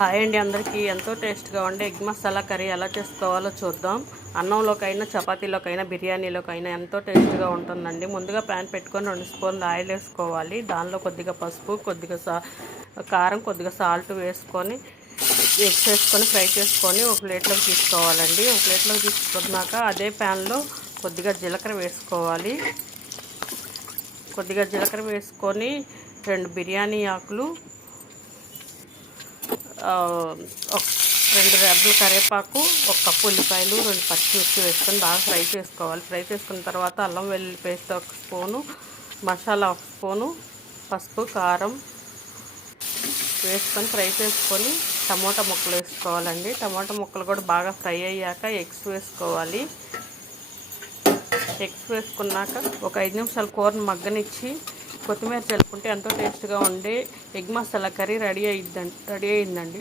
Hi అండి అందరికీ. ఎంతో టేస్ట్గా ఉండే ఎగ్ మసాలా కర్రీ ఎలా చేసుకోవాలో చూద్దాం. అన్నంలోకైనా చపాతీలోకైనా బిర్యానీలోకైనా ఎంతో టేస్ట్గా ఉంటుందండి. ముందుగా ప్యాన్ పెట్టుకొని రెండు స్పూన్లు ఆయిల్ వేసుకోవాలి. దానిలో కొద్దిగా పసుపు కొద్దిగా సా కారం కొద్దిగా సాల్ట్ వేసుకొని ఎగ్స్ వేసుకొని ఫ్రై చేసుకొని ఒక ప్లేట్లోకి తీసుకోవాలండి. ఒక ప్లేట్లోకి తీసుకున్నాక అదే ప్యాన్లో కొద్దిగా జీలకర్ర వేసుకోవాలి. కొద్దిగా జీలకర్ర వేసుకొని రెండు బిర్యానీ ఆకులు రెండు రెబ్బలు కరివేపాకు ఒక కప్పు ఉల్లిపాయలు రెండు పచ్చిమిర్చి వేసుకొని బాగా ఫ్రై చేసుకోవాలి. ఫ్రై చేసుకున్న తర్వాత అల్లం వెల్లుల్లి పేస్ట్ ఒక స్పూను మసాలా ఒక స్పూను పసుపు కారం వేసుకొని ఫ్రై చేసుకొని టమోటా ముక్కలు వేసుకోవాలండి. టమోటా ముక్కలు కూడా బాగా ఫ్రై అయ్యాక ఎగ్స్ వేసుకోవాలి. ఎగ్స్ వేసుకున్నాక ఒక ఐదు నిమిషాలు కూరను మగ్గనిచ్చి కొత్తిమీర చల్లుకుంటే ఎంతో టేస్ట్గా ఉండే ఎగ్ మసాలా కర్రీ రెడీ అయ్యిందండి రెడీ అయిందండి.